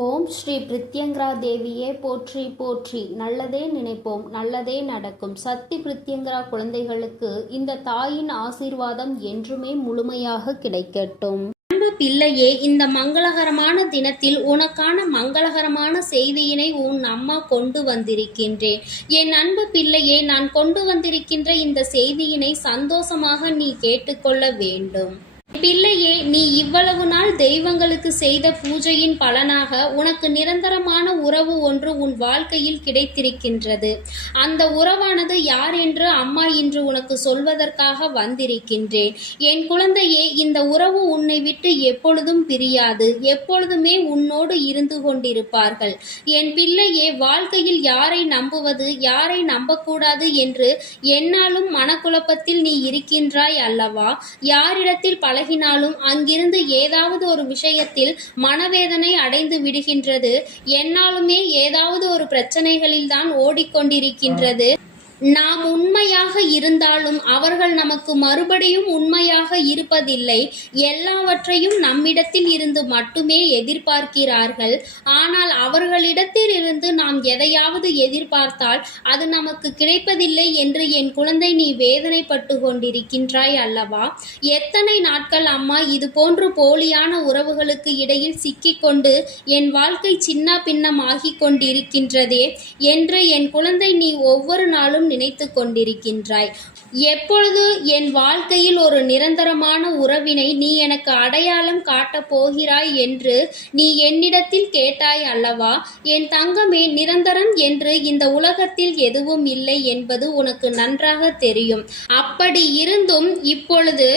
ஓம் ஸ்ரீ பிரித்யங்கரா தேவியே போற்றி போற்றி. நல்லதே நினைப்போம், நல்லதே நடக்கும். சக்தி பிரித்யங்கரா குழந்தைகளுக்கு இந்த தாயின் ஆசீர்வாதம் என்றுமே முழுமையாக கிடைக்கட்டும். அன்பு பிள்ளையே, இந்த மங்களகரமான தினத்தில் உனக்கான மங்களகரமான செய்தியினை உன் அம்மா கொண்டு வந்திருக்கின்றேன். என் அன்பு பிள்ளையே, நான் கொண்டு வந்திருக்கின்ற இந்த செய்தியினை சந்தோஷமாக நீ கேட்டுக்கொள்ள வேண்டும். பிள்ளையே, நீ இவ்வளவு நாள் தெய்வங்களுக்கு செய்த பூஜையின் பலனாக உனக்கு நிரந்தரமான உறவு ஒன்று உன் வாழ்க்கையில் கிடைத்திருக்கின்றது. அந்த உறவானது யார் என்று அம்மா இன்று உனக்கு சொல்வதற்காக வந்திருக்கின்றேன். என் குழந்தையே, இந்த உறவு உன்னை விட்டு எப்பொழுதும் பிரியாது, எப்பொழுதுமே உன்னோடு இருந்து கொண்டிருப்பார்கள். என் பிள்ளையே, வாழ்க்கையில் யாரை நம்புவது, யாரை நம்பக்கூடாது என்று என்னாலும் மனக்குழப்பத்தில் நீ இருக்கின்றாய் அல்லவா? யாரிடத்தில் பழகினாலும் அங்கிருந்து ஏதாவது ஒரு விஷயத்தில் மனவேதனை அடைந்து விடுகின்றது. என்னாலுமே ஏதாவது ஒரு பிரச்சனைகளில்தான் ஓடிக்கொண்டிருக்கின்றது. நாம் உண்மையாக இருந்தாலும் அவர்கள் நமக்கு மறுபடியும் உண்மையாக இருப்பதில்லை. எல்லாவற்றையும் நம்மிடத்தில் இருந்து மட்டுமே எதிர்பார்க்கிறார்கள். ஆனால் அவர்களிடத்தில் இருந்து நாம் எதையாவது எதிர்பார்த்தால் அது நமக்கு கிடைப்பதில்லை என்று என் குழந்தை நீ வேதனைப்பட்டு கொண்டிருக்கின்றாய் அல்லவா? எத்தனை நாட்கள் அம்மா இது போன்று போலியான உறவுகளுக்கு இடையில் சிக்கிக்கொண்டு என் வாழ்க்கை சின்ன பின்னமாகிக் கொண்டிருக்கின்றதே என்று என் குழந்தை நீ ஒவ்வொரு நாளும் நினைத்து கொண்டிருக்கின்றாய். எப்பொழுது என் வாழ்க்கையில் ஒரு நிரந்தரமான உறவினை நீ எனக்கு அடையாளம் காட்டப் போகிறாய் என்று நீ என்னிடத்தில் கேட்டாய் அல்லவா? என் தங்கமே, நிரந்தரம் என்று இந்த உலகத்தில் எதுவும் இல்லை என்பது உனக்கு நன்றாக தெரியும். அப்படி இருந்தும் இப்பொழுது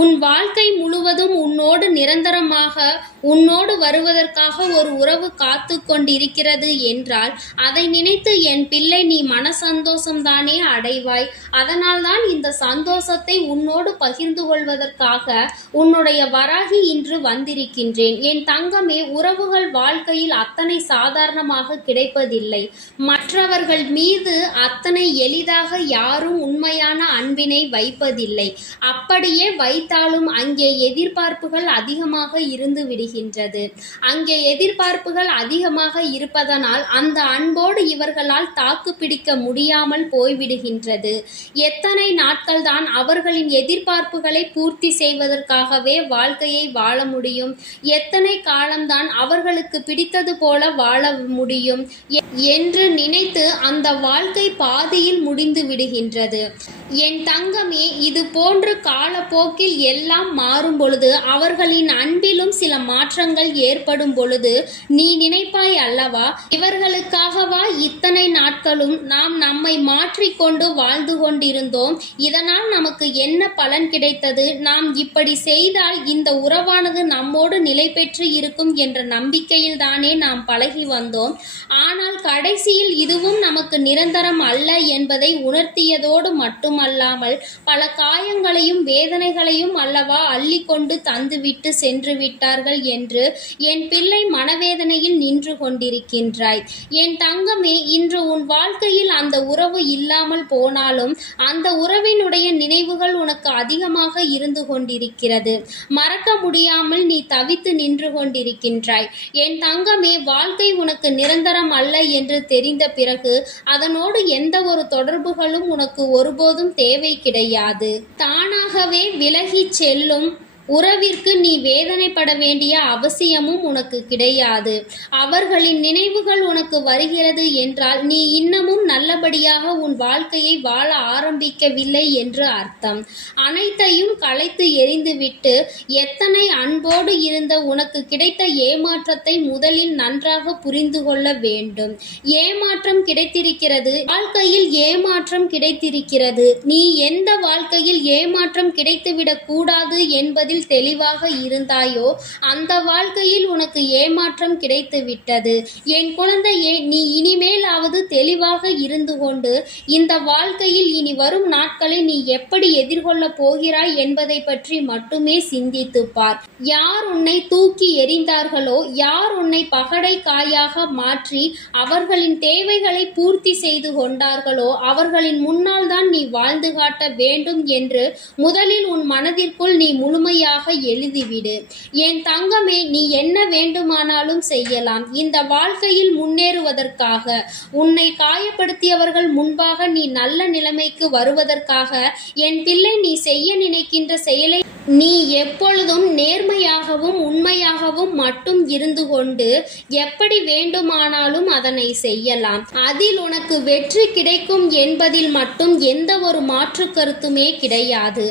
உன் வாழ்க்கை முழுவதும் உன்னோடு நிரந்தரமாக உன்னோடு வருவதற்காக ஒரு உறவு காத்து கொண்டிருக்கிறது என்றால் அதை நினைத்து என் பிள்ளை நீ மன சந்தோஷம்தானே அடைவாய். அதனால்தான் இந்த சந்தோஷத்தை உன்னோடு பகிர்ந்து கொள்வதற்காக உன்னுடைய வராகி இன்று வந்திருக்கின்றேன். என் தங்கமே, உறவுகள் வாழ்க்கையில் அத்தனை சாதாரணமாக கிடைப்பதில்லை. மற்றவர்கள் மீது அத்தனை எளிதாக யாரும் உண்மையான அன்பினை வைப்பதில்லை. அப்படியே வைத்தாலும் அங்கே எதிர்பார்ப்புகள் அதிகமாக இருந்து விடுகின்றது. அங்கே எதிர்பார்ப்புகள் அதிகமாக இருப்பதனால் அந்த அன்போடு இவர்களால் தாக்கு பிடிக்க முடியாமல் போய்விடுகின்றது. எத்தனை நாட்கள் தான் அவர்களின் எதிர்பார்ப்புகளை பூர்த்தி செய்வதற்காகவே வாழ்க்கையை வாழ முடியும்? எத்தனை காலம்தான் அவர்களுக்கு பிடித்தது போல வாழ முடியும் என்று நினைத்து அந்த வாழ்க்கை பாதியில் முடிந்து விடுகின்றது. என் தங்கமே, இது போன்று காலப்போக்கில் எல்லாம் மாறும் பொழுது, அவர்களின் அன்பிலும் சில மாற்றங்கள் ஏற்படும் பொழுது நீ நினைப்பாய் அல்லவா, இவர்களுக்காகவா இத்தனை நாட்களும் நாம் நம்மை மாற்றிக்கொண்டு வாழ்ந்து கொண்டிருந்தோம்? இதனால் நமக்கு என்ன பலன் கிடைத்தது? நாம் இப்படி செய்தால் இந்த உறவானது நம்மோடு நிலை பெற்று இருக்கும் என்ற நம்பிக்கையில் தானே நாம் பழகி வந்தோம். ஆனால் கடைசியில் இதுவும் நமக்கு நிரந்தரம் அல்ல என்பதை உணர்த்தியதோடு மட்டுமல்லாமல் பல காயங்களையும் வேதனைகளையும் அல்லவா அள்ளி கொண்டு தந்துவிட்டு சென்று விட்டார்கள் என்று என் பிள்ளை மனவேதனையில் நின்று கொண்டிருக்கின்றாய். என் தங்கமே, இன்று உன் வாழ்க்கையில் அந்த உறவு இல்லாமல் போனாலும் அந்த உறவினுடைய நினைவுகள் உனக்கு அதிகமாக இருந்து கொண்டிருக்கிறது. மறக்க முடியாமல் நீ தவித்து நின்று கொண்டிருக்கின்றாய். என் தங்கமே, வாழ்க்கை உனக்கு நிரந்தரம் அல்ல என்று தெரிந்த பிறகு அதனோடு எந்த ஒரு தொடர்புகளும் உனக்கு ஒருபோதும் தேவை கிடையாது. தானாகவே விலகிச் செல்லும் உறவிற்கு நீ வேதனைப்பட வேண்டிய அவசியமும் உனக்கு கிடையாது. அவர்களின் நினைவுகள் உனக்கு வருகிறது என்றால் நீ இன்னமும் நல்லபடியாக உன் வாழ்க்கையை வாழ ஆரம்பிக்கவில்லை என்று அர்த்தம். அனைத்தையும் களைத்து எறிந்துவிட்டு எத்தனை அன்போடு இருந்த உனக்கு கிடைத்த ஏமாற்றத்தை முதலில் நன்றாக புரிந்து கொள்ள வேண்டும். ஏமாற்றம் கிடைத்திருக்கிறது, வாழ்க்கையில் ஏமாற்றம் கிடைத்திருக்கிறது. நீ எந்த வாழ்க்கையில் ஏமாற்றம் கிடைத்துவிடக் கூடாது என்பதில் தெளிவாக இருந்தாயோ அந்த வாழ்க்கையில் உனக்கு ஏமாற்றம் கிடைத்து விட்டது. என் குழந்தையே, நீ இனிமேலாவது தெளிவாக இருந்து கொண்டு இந்த வாழ்க்கையில் இனி வரும் நாட்களை நீ எப்படி எதிர்கொள்ள போகிறாய் என்பதை பற்றி மட்டுமே சிந்தித்து பார். யார் உன்னை தூக்கி எறிந்தார்களோ, யார் உன்னை பகடை காயாக மாற்றி அவர்களின் தேவைகளை பூர்த்தி செய்து கொண்டார்களோ அவர்களின் முன்னால் தான் நீ வாழ்ந்து காட்ட வேண்டும் என்று முதலில் உன் மனதிற்குள் நீ முழுமையாக முழுமையாக எழுதிவிடு. என் தங்கமே, நீ என்ன வேண்டுமானாலும் செய்யலாம். இந்த வாழ்க்கையில் முன்னேறுவதற்காக, உன்னை காயப்படுத்தியவர்கள் முன்பாக நீ நல்ல நிலைமைக்கு வருவதற்காக, என் பிள்ளை, நீ செய்ய நினைக்கின்ற செயலை நீ எப்பொழுதும் நேர்மையாகவும் உண்மையாகவும் மட்டும் இருந்து கொண்டு எப்படி வேண்டுமானாலும் அதனை செய்யலாம். அதில் உனக்கு வெற்றி கிடைக்கும் என்பதில் மட்டும் எந்த ஒரு மாற்று கருத்துமே கிடையாது.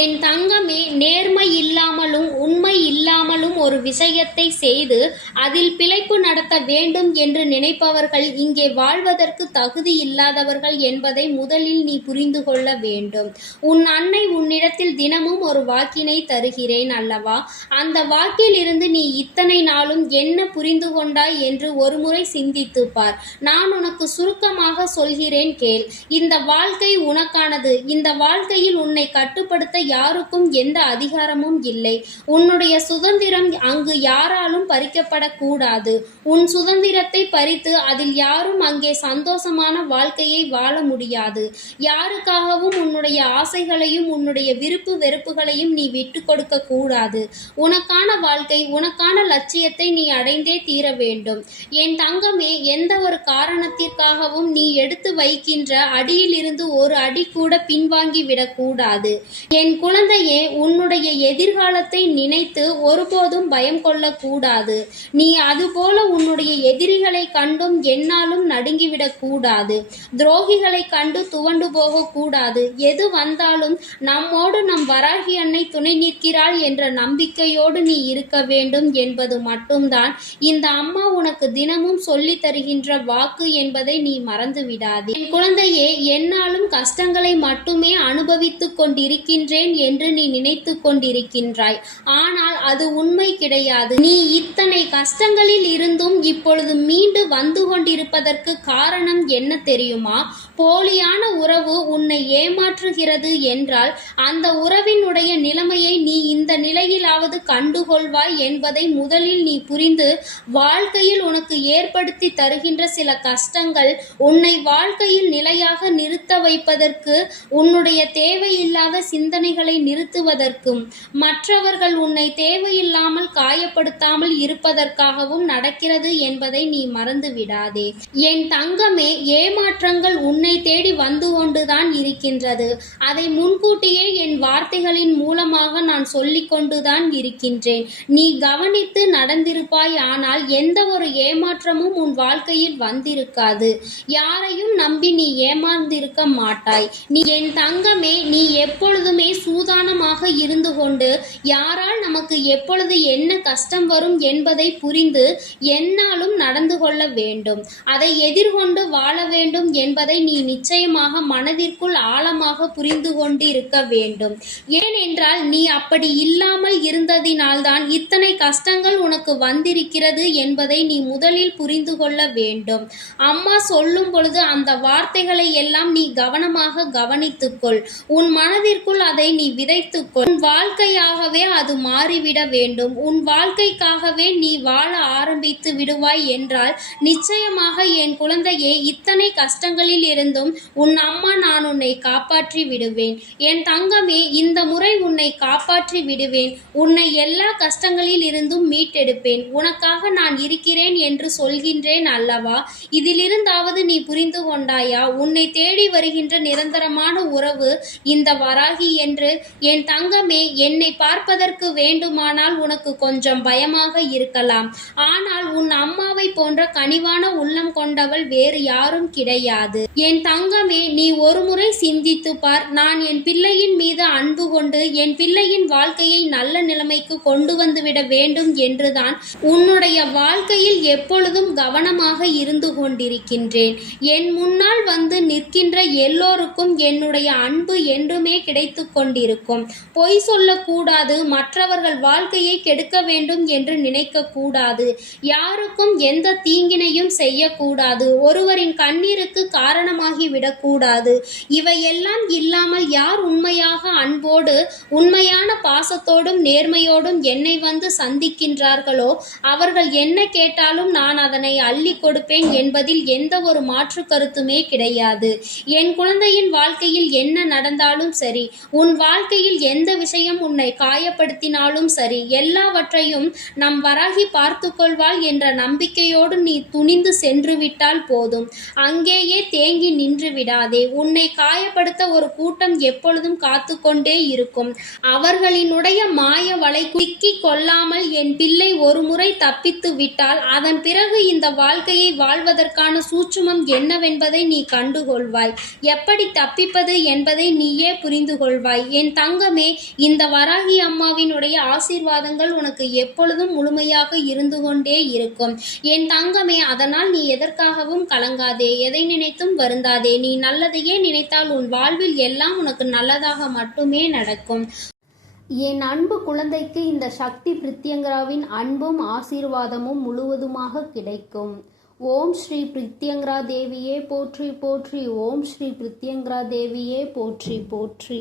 என் தங்கமே, நேர்மை இல்லாமலும் உண்மை இல்லாமலும் ஒரு விஷயத்தை செய்து அதில் பிழைப்பு நடத்த வேண்டும் என்று நினைப்பவர்கள் இங்கே வாழ்வதற்கு தகுதி இல்லாதவர்கள் என்பதை முதலில் நீ புரிந்து கொள்ள வேண்டும். உன் அன்னை உன்னிடத்தில் தினமும் ஒரு வாக்கினை தருகிறேன் அல்லவா? அந்த வாக்கில் இருந்து நீ இத்தனை நாளும் என்ன புரிந்து கொண்டாய் என்று ஒருமுறை சிந்தித்து பார். நான் உனக்கு சுருக்கமாக சொல்கிறேன் கேள். இந்த வாழ்க்கை உனக்கானது. இந்த வாழ்க்கையில் உன்னை கட்டுப்படுத்த யாருக்கும் எந்த அதிகாரமும் இல்லை. உன்னுடைய சுதந்திரம் அங்கு யாராலும் பறிக்கப்படக்கூடாது. உன் சுதந்திரத்தை பறித்து அதில் யாரும் அங்கே சந்தோஷமான வாழ்க்கையை வாழ முடியாது. யாருக்காகவும் உன்னுடைய ஆசைகளையும் உன்னுடைய விருப்பு வெறுப்புகளையும் நீ விட்டு கொடுக்க கூடாது. உனக்கான வாழ்க்கை, உனக்கான லட்சியத்தை நீ அடைந்தே தீர வேண்டும். என் தங்கமே, எந்த ஒரு காரணத்திற்காகவும் நீ எடுத்து வைக்கின்ற அடியில் இருந்து ஒரு அடி கூட பின்வாங்கி விடக்கூடாது. என் குழந்தையே, உன்னுடைய எதிர்காலத்தை நினைத்து ஒருபோதும் பயம் கொள்ளக்கூடாது. நீ அதுபோல உன்னுடைய எதிரிகளை கண்டும் என்னாலும் நடுங்கிவிடக் கூடாது. துரோகிகளை கண்டு துவண்டு போகக்கூடாது. எது வந்தாலும் நம்மோடு நம் வராகி அன்னை துணை நிற்கிறாள் என்ற நம்பிக்கையோடு நீ இருக்க வேண்டும் என்பது மட்டும்தான் இந்த அம்மா உனக்கு தினமும் சொல்லி தருகின்ற வாக்கு என்பதை நீ மறந்து விடாதே. என் குழந்தையே, என்னாலும் கஷ்டங்களை மட்டுமே அனுபவித்துக் கொண்டிருக்கின்றேன் என்று நீ நினைத்து கொண்டிருக்கின்றாய். ஆனால் அது உண்மை கிடையாது. நீ இத்தனை கஷ்டங்களில் இருந்தும் இப்பொழுது மீண்டு வந்து கொண்டிருப்பதற்கு காரணம் என்ன தெரியுமா? போலியான உறவு உன்னை ஏமாற்றுகிறது என்றால் அந்த உறவினுடைய நிலைமையை நீ இந்த நிலையிலாவது கண்டுகொள்வாய் என்பதை முதலில் நீ புரிந்து, வாழ்க்கையில் உனக்கு ஏற்படுத்தி தருகின்ற சில கஷ்டங்கள் உன்னை வாழ்க்கையில் நிலையாக நிறுத்த வைப்பதற்கு, உன்னுடைய தேவையில்லாத சிந்தனைகளை நிறுத்துவதற்கும், மற்றவர்கள் உன்னை தேவையில்லாமல் காயப்படுத்தாமல் இருப்பதற்காகவும் நடக்கிறது என்பதை நீ மறந்து விடாதே. என் தங்கமே, ஏமாற்றங்கள் உன்னை தேடி வந்து கொண்டுதான் இருக்கின்றது. அதை முன்கூட்டியே என் வார்த்தைகளின் மூலமாக நான் சொல்லிக் கொண்டுதான் இருக்கின்றேன். நீ கவனித்து நடந்திருப்பாய். ஆனால் எந்த ஒரு ஏமாற்றமும் உன் வாழ்க்கையில் வந்திருக்காது. யாரையும் நம்பி நீ ஏமாந்திருக்க மாட்டாய். நீ என் தங்கமே, நீ எப்பொழுதுமே சூதானமாக இருந்து கொண்டு யாரால் நமக்கு எப்பொழுது என்ன கஷ்டம் வரும் என்பதை புரிந்து என்னாலும் நடந்து கொள்ள வேண்டும். அதை எதிர்கொண்டு வாழ வேண்டும் என்பதை நீ நிச்சயமாக மனதிற்குள் ஆழமாக புரிந்து கொண்டு இருக்க வேண்டும். ஏனென்றால் நீ அப்படி இல்லாமல் இருந்ததினால்தான் இத்தனை கஷ்டங்கள் உனக்கு வந்திருக்கிறது என்பதை நீ முதலில் புரிந்து கொள்ள வேண்டும். அம்மா சொல்லும் பொழுது அந்த வார்த்தைகளை எல்லாம் நீ கவனமாக கவனித்துக்கொள். உன் மனதிற்குள் அதை நீ விதைத்துக்கொள். உன் வாழ்க்கையாகவே அது மாறிவிட வேண்டும். உன் வாழ்க்கைக்காகவே நீ வாழ ஆரம்பித்து விடுவாய் என்றால் நிச்சயமாக என் குழந்தையே, இத்தனை கஷ்டங்களில் இருந்தும் உன் அம்மா நான் உன்னை காப்பாற்றி விடுவேன். என் தங்கமே, இந்த முறை உன்னை காப்பாற்றி விடுவேன். உன்னை எல்லா கஷ்டங்களில் இருந்தும் மீட்டெடுப்பேன். உனக்காக நான் இருக்கிறேன் என்று சொல்கின்றேன் அல்லவா? இதிலிருந்தாவது நீ புரிந்து கொண்டாயா? உன்னை தேடி வருகின்ற நிரந்தரமான உறவு இந்த வராகி என்று. என் தங்கமே, என்னை பார்ப்பதற்கு வேண்டுமானால் உனக்கு கொஞ்சம் பயமாக இருக்கலாம். ஆனால் உன் அம்மாவை போன்ற கனிவான உள்ளம் கொண்டவள் வேறு யாரும் கிடையாது. என் தங்கமே, நீ ஒருமுறை சிந்தித்து பார். நான் என் பிள்ளையின் மீது அன்பு கொண்டு என் பிள்ளையின் வாழ்க்கையை நல்ல நிலைமைக்கு கொண்டு வந்துவிட வேண்டும் என்றுதான் உன்னுடைய வாழ்க்கையில் எப்பொழுதும் கவனமாக இருந்து கொண்டிருக்கின்றேன். என் முன்னால் வந்து நிற்கின்ற எல்லோருக்கும் என்னுடைய அன்பு என்றுமே கிடைத்து கொண்டிருக்கும். பொய் சொல்லக்கூடாது. மற்றவர்கள் வாழ்க்கையை கெடுக்க வேண்டும் என்று நினைக்க கூடாது. யாருக்கும் எந்த தீங்கினையும் செய்யக்கூடாது. ஒருவரின் கண்ணீருக்கு காரணமாகி விடக்கூடாது. இவையெல்லாம் இல்லாமல் யார் உண்மையாக அன்போடு உண்மையான பாசத்தோடும் நேர்மையோடும் என்னை வந்து சந்திக்கின்றார்களோ அவர்கள் என்ன கேட்டாலும் நான் அதனை அள்ளி கொடுப்பேன் என்பதில் எந்த ஒரு மாற்று கருத்துமே கிடையாது. என் குழந்தையின் வாழ்க்கையில் என்ன நடந்தாலும் சரி, உன் வாழ்க்கையில் எந்த விஷயம் உன்னை காயப்படுத்தினாலும் சரி, எல்லாவற்றையும் நம் வராகி பார்த்து கொள்வாள் என்ற நம்பிக்கையோடு நீ துணிந்து சென்று விட்டால் போதும். அங்கேயே தேங்கி நின்று விடாதே. உன்னை காயப்படுத்த ஒரு கூட்டம் எப்பொழுதும் காத்து கொண்டே இருக்கும். அவர்களினுடைய மாய வலை சிக்கிக் கொள்ளாமல் என் பிள்ளை ஒரு முறை தப்பித்து விட்டால் அதன் பிறகு இந்த வாழ்க்கையை வாழ்வதற்கான சூட்சுமம் என்னவென்பதை நீ கண்டுகொள்வாய். எப்படி தப்பிப்பது என்பதை நீயே புரிந்து கொள்வாய். என் தங்கமே, இந்த வராகி அம்மாவினுடைய ஆசீர்வாதங்கள் உனக்கு எப்பொழுதும் முழுமையாக இருந்து கொண்டே இருக்கும். என் தங்கமே, அதனால் நீ எதற்காகவும் கலங்காதே, எதை நினைத்தும் வருந்தாதே. நீ நல்லதையே நினைத்தால் உன் வாழ்வில் எல்லாம் உனக்கு நல்லதாக மட்டுமே நடக்கும். என் அன்பு குழந்தைக்கு இந்த சக்தி பிரித்யங்கராவின் அன்பும் ஆசீர்வாதமும் முழுவதுமாக கிடைக்கும். ஓம் ஸ்ரீ பிரித்யங்கரா தேவியே போற்றி போற்றி. ஓம் ஸ்ரீ பிரித்யங்கரா தேவியே போற்றி போற்றி.